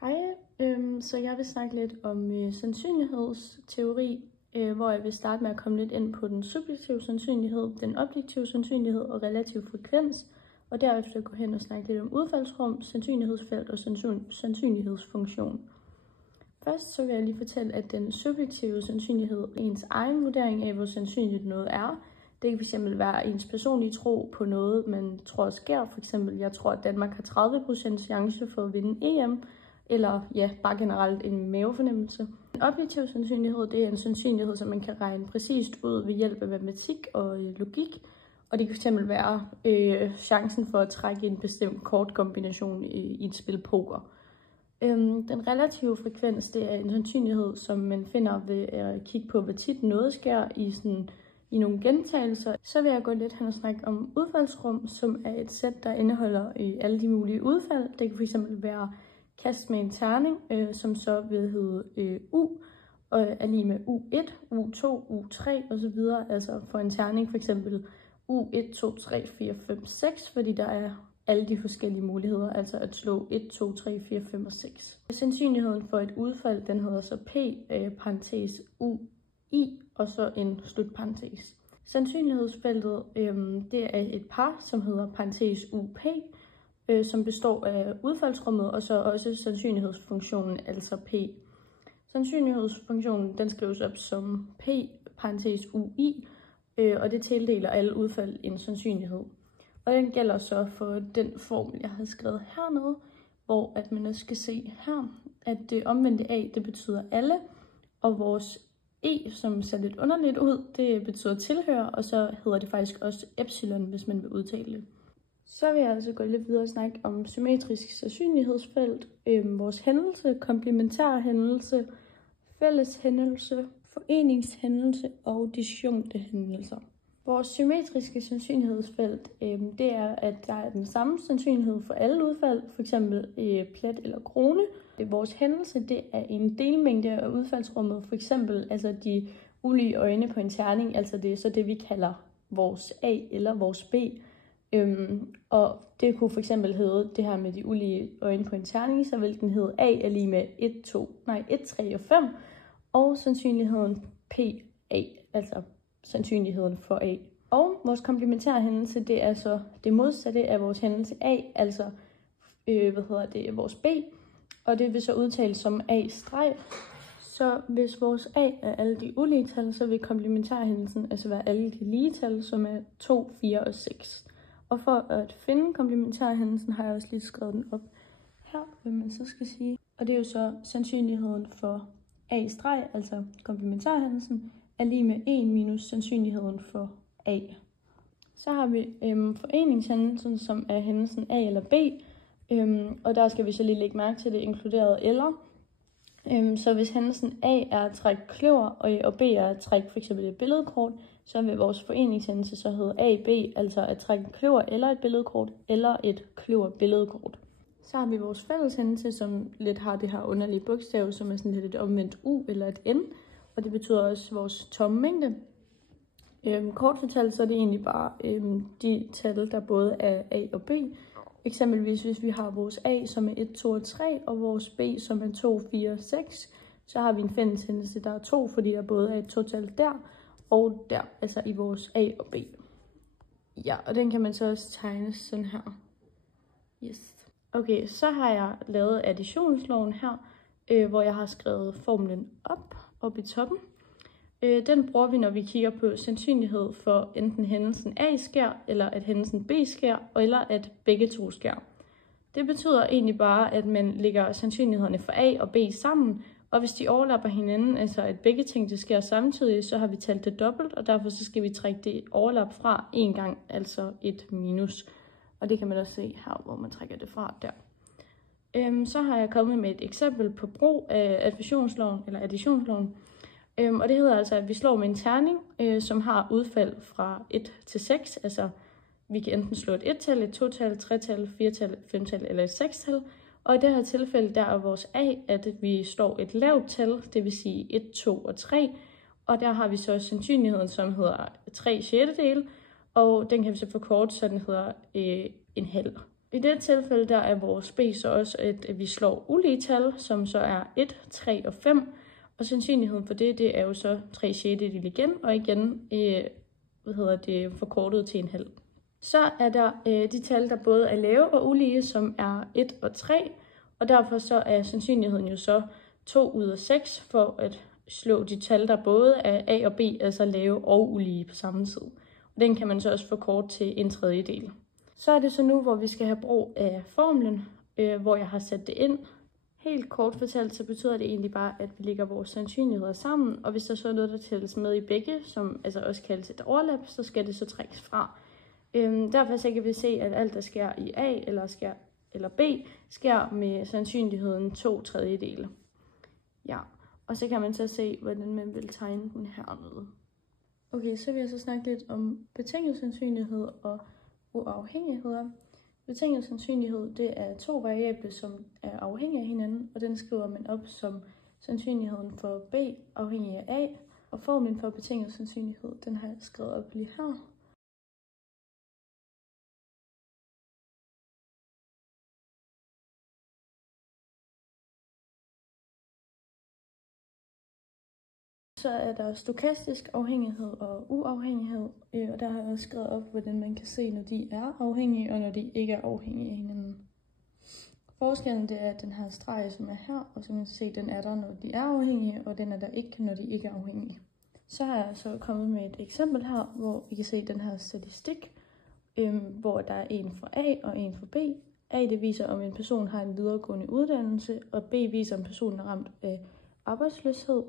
Hej, så jeg vil snakke lidt om sandsynlighedsteori, hvor jeg vil starte med at komme lidt ind på den subjektive sandsynlighed, den objektive sandsynlighed og relativ frekvens, og derefter gå hen og snakke lidt om udfaldsrum, sandsynlighedsfelt og sandsynlighedsfunktion. Først så vil jeg lige fortælle, at den subjektive sandsynlighed er ens egen vurdering af, hvor sandsynligt noget er. Det kan fx være ens personlige tro på noget, man tror sker. For eksempel, jeg tror, at Danmark har 30% chance for at vinde EM, eller ja, bare generelt en mavefornemmelse. En objektiv sandsynlighed, det er en sandsynlighed, som man kan regne præcist ud ved hjælp af matematik og logik. Og det kan fx være chancen for at trække en bestemt kortkombination i et spil poker. Den relative frekvens, det er en sandsynlighed, som man finder ved at kigge på, hvor tit noget sker i nogle gentagelser. Så vil jeg gå lidt hen og snakke om udfaldsrum, som er et sæt, der indeholder alle de mulige udfald. Det kan fx være kast med en terning, som så vil hedde U, og er lige med U1, U2, U3 osv. Altså for en terning for eksempel U1, 2, 3, 4, 5, 6, fordi der er alle de forskellige muligheder, altså at slå 1, 2, 3, 4, 5 og 6. Sandsynligheden for et udfald, den hedder så P, parentes UI, og så en slutparentes. Sandsynlighedsfeltet, det er et par, som hedder parentes UP, som består af udfaldsrummet, og så også sandsynlighedsfunktionen, altså P. Sandsynlighedsfunktionen, den skrives op som P, parentes UI, og det tildeler alle udfald en sandsynlighed. Og den gælder så for den formel, jeg har skrevet hernede, hvor at man også skal se her, at det omvendte A, det betyder alle, og vores E, som ser lidt underligt ud, det betyder tilhører, og så hedder det faktisk også epsilon, hvis man vil udtale det. Så vil jeg altså gå lidt videre og snakke om symmetrisk sandsynlighedsfelt, vores hændelse, komplementær hændelse, fælles hændelse, foreningshændelse og disjunkte hændelser. Vores symmetriske sandsynlighedsfelt, det er, at der er den samme sandsynlighed for alle udfald, f.eks. plet eller krone. Vores hændelse, det er en delmængde af udfaldsrummet, f.eks. altså de ulige øjne på en terning, altså det er så det, vi kalder vores A eller vores B. Og det kunne f.eks. hedde det her med de ulige øjne på en terning, så vil den hedde A er lige med 1, 3 og 5, og sandsynligheden PA, altså sandsynligheden for A. Og vores komplementære hændelse, det er så det modsatte af vores hændelse A, altså vores B, og det vil så udtales som A-streg. Så hvis vores A er alle de ulige tal, så vil komplementærhændelsen altså være alle de lige tal, som er 2, 4 og 6. Og for at finde komplementærhændelsen har jeg også lige skrevet den op her, hvad man så skal sige. Og det er jo så sandsynligheden for A-streg, altså komplementærhændelsen, er lige med 1 minus sandsynligheden for A. Så har vi foreningshændelsen, som er hændelsen A eller B, og der skal vi så lige lægge mærke til det inkluderede eller. Så hvis hændelsen A er at trække kløver, og B er at trække f.eks. et billedkort, så vil vores foreningshændelse så hedde AB, altså at trække en kløver eller et billedkort, eller et kløver billedkort. Så har vi vores fælleshændelse, som lidt har det her underlige bogstav, som er sådan lidt et omvendt U eller et N, og det betyder også vores tomme mængde. Kort fortalt, så er det egentlig bare de tal, der både er A og B. Eksempelvis hvis vi har vores A, som er 1, 2 og 3, og vores B, som er 2, 4 og 6, så har vi en fælleshændelse, der er 2, fordi der både er et total der og der, altså i vores A og B. Ja, og den kan man så også tegne sådan her. Yes. Okay, så har jeg lavet additionsloven her, hvor jeg har skrevet formlen op i toppen. Den bruger vi, når vi kigger på sandsynlighed for enten hændelsen A sker, eller at hændelsen B sker, eller at begge to sker. Det betyder egentlig bare, at man lægger sandsynlighederne for A og B sammen, og hvis de overlapper hinanden, altså at begge ting det sker samtidig, så har vi talt det dobbelt, og derfor så skal vi trække det overlap fra en gang, altså et minus. Og det kan man også se her, hvor man trækker det fra der. Så har jeg kommet med et eksempel på brug af additionsloven. Og det hedder altså, at vi slår med en terning, som har udfald fra 1 til 6. Altså, vi kan enten slå et 1-tal, et 2-tal, et 3-tal, et 4-tal, et 5-tal eller et 6-tal. Og i det her tilfælde, der er vores A, at vi slår et lavt tal, det vil sige 1, 2 og 3. Og der har vi så sandsynligheden, som hedder 3/6, og den kan vi så forkorte, så den hedder en halv. I det tilfælde der er vores B så også, at vi slår ulige tal, som så er 1, 3 og 5. Og sandsynligheden for det er jo så 3/6 igen, og igen forkortet til 1/2. Så er der de tal, der både er lave og ulige, som er 1 og 3. Og derfor så er sandsynligheden jo så 2 ud af 6 for at slå de tal, der både er A og B, altså lave og ulige på samme tid. Og den kan man så også forkorte til 1/3. Så er det så nu, hvor vi skal have brug af formlen, hvor jeg har sat det ind. Helt kort fortalt, så betyder det egentlig bare, at vi lægger vores sandsynligheder sammen, og hvis der så er noget, der tælles med i begge, som altså også kaldes et overlap, så skal det så trækkes fra. Derfor så kan vi se, at alt, der sker i A eller B, sker med sandsynligheden 2/3. Ja, og så kan man så se, hvordan man vil tegne den hernede. Okay, så vil jeg så snakke lidt om betinget sandsynlighed og uafhængigheder. Betinget sandsynlighed, det er 2 variable, som er afhængige af hinanden, og den skriver man op som sandsynligheden for B afhængig af A. Og formlen for betinget sandsynlighed, den har jeg skrevet op lige her. Så er der stokastisk afhængighed og uafhængighed, og der har jeg også skrevet op, hvordan man kan se, når de er afhængige, og når de ikke er afhængige af hinanden. Forskellen det er den her streg, som er her, og som man kan se, den er der, når de er afhængige, og den er der ikke, når de ikke er afhængige. Så har jeg så kommet med et eksempel her, hvor I kan se den her statistik, hvor der er en for A og en for B. A det viser, om en person har en videregående uddannelse, og B viser, om personen er ramt af arbejdsløshed.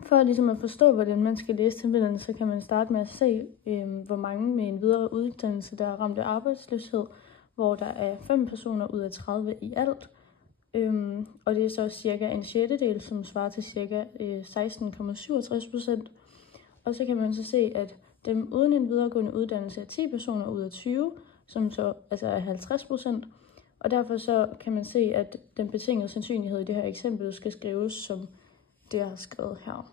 For ligesom at forstå, hvordan man skal læse tabellen, så kan man starte med at se, hvor mange med en videre uddannelse, der er ramt af arbejdsløshed, hvor der er 5 personer ud af 30 i alt. Og det er så cirka en sjettedel, som svarer til cirka 16,67%. Og så kan man så se, at dem uden en videregående uddannelse er 10 personer ud af 20, som så altså er 50%. Og derfor så kan man se, at den betingede sandsynlighed i det her eksempel skal skrives som det, jeg har skrevet her.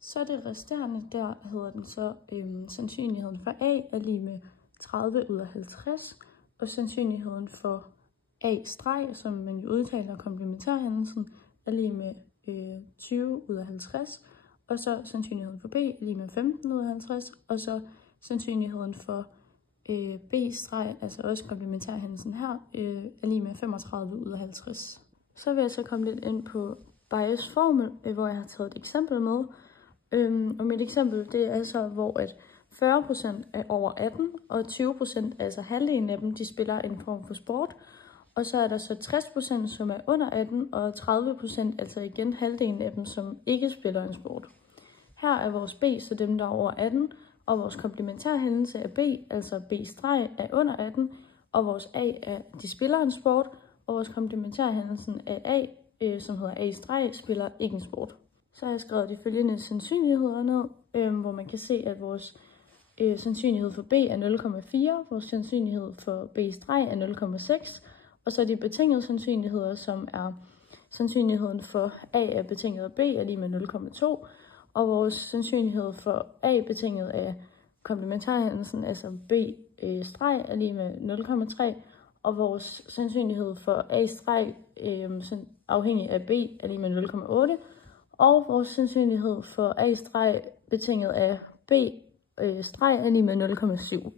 Så det resterende, der hedder den så sandsynligheden for A er lige med 30 ud af 50, og sandsynligheden for A streg, som man jo udtaler komplementærhændelsen, er lige med 20 ud af 50, og så sandsynligheden for B er lige med 15 ud af 50, og så sandsynligheden for B streg, altså også komplementærhændelsen her, er lige med 35 ud af 50. Så vil jeg så komme lidt ind på Bayes formel, hvor jeg har taget et eksempel med. Og mit eksempel, det er altså, hvor at 40% er over 18, og 20%, altså halvdelen af dem, de spiller en form for sport. Og så er der så 60%, som er under 18, og 30%, altså igen halvdelen af dem, som ikke spiller en sport. Her er vores B, så dem, der er over 18, og vores komplementærhændelse er B, altså B streg, er under 18, og vores A er, de spiller en sport, og vores komplementærhændelsen er A, som hedder A streg, spiller ikke en sport. Så har jeg skrevet de følgende sandsynligheder ned, hvor man kan se, at vores sandsynlighed for B er 0,4, vores sandsynlighed for B streg er 0,6, og så de betingede sandsynligheder, som er sandsynligheden for A er betinget af B er lige med 0,2, og vores sandsynlighed for A betinget af komplementærhændelsen, altså B streg, er lige med 0,3, og vores sandsynlighed for A streg afhængig af B er lige med 0,8, og vores sandsynlighed for A streg betinget af B streg er lige med 0,7.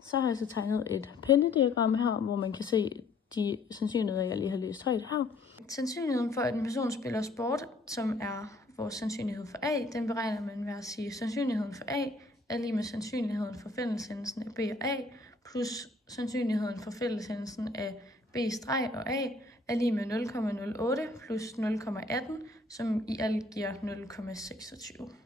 Så har jeg så tegnet et pennediagram her, hvor man kan se de sandsynligheder, jeg lige har læst højt her. Sandsynligheden for, at en person spiller sport, som er vores sandsynlighed for A, den beregner man ved at sige, at sandsynligheden for A er lige med sandsynligheden for fælleshændelsen af B og A, plus sandsynligheden for fælleshændelsen af B streg og A er lige med 0,08 plus 0,18, som i alt giver 0,26.